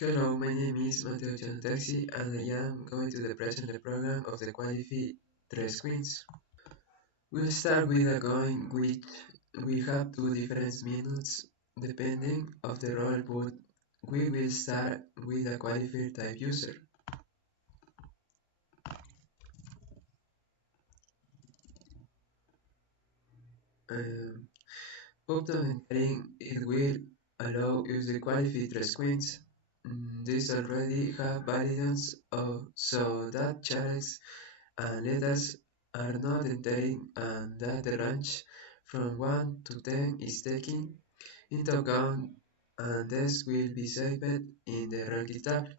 Hello, my name is Mateo Giantaxi and I am going to present the program of the Qualify 3 screens. We'll start with a going which we have 2 different minutes depending of the role, but we will start with a qualifier type user. Um, Upon entering, it will allow us to qualify 3 screens. These already have variants of so that channels and letters are not entering and that the range from 1 to 10 is taken into account and this will be saved in the ranking tab.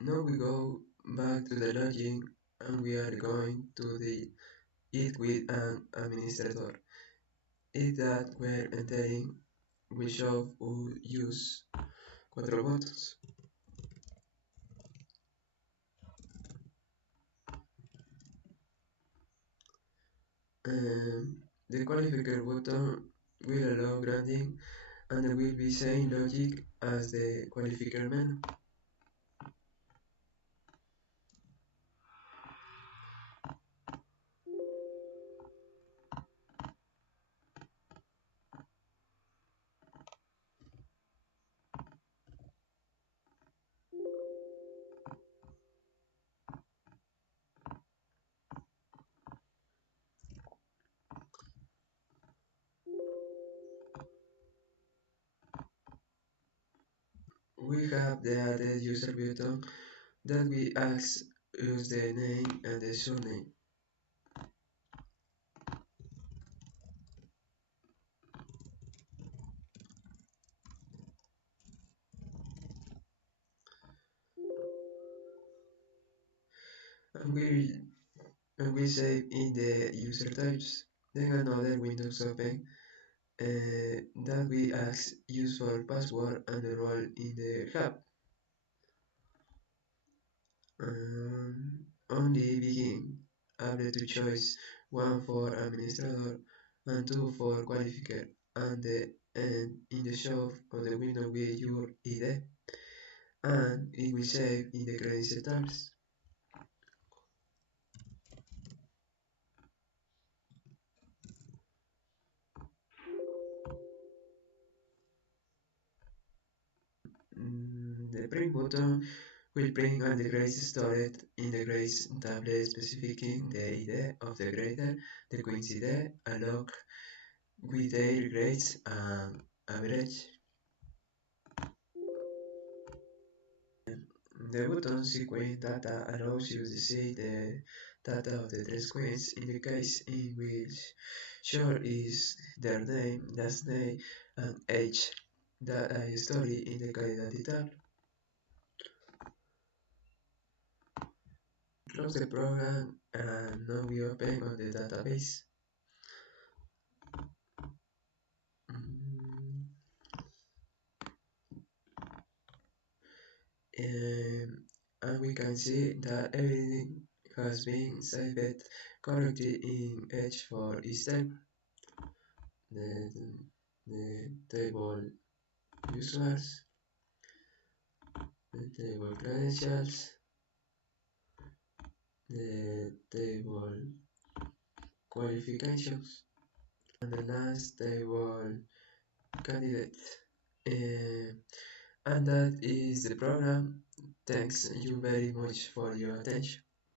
Now we go back to the login and we are going to the it with an administrator. It that we're entering will show who use 4 buttons. The qualifier button will allow granting and there will be same logic as the qualifier menu. We have the added user button that we ask us the name and the surname. And we save in the user types. Then another Windows open that we ask use for password and enroll in the hub. Only begin able to choose 1 for administrator and 2 for qualifier and the end in the show of the window with your ID and it will save in the credit tabs. The print button will bring all the grades stored in the grades tablet specifying the ID of the grader, the coincidence, along with their grades and average. The button sequence data allows you to see the data of the 3 screens in the case in which short is their name, last name, and age that I story in the candidate tab. Close the program and now we open on the database. And we can see that everything has been saved correctly in H for each step. The, the table users, the table credentials, the table qualifications, and the last table candidate. And that is the program. Thanks you very much for your attention.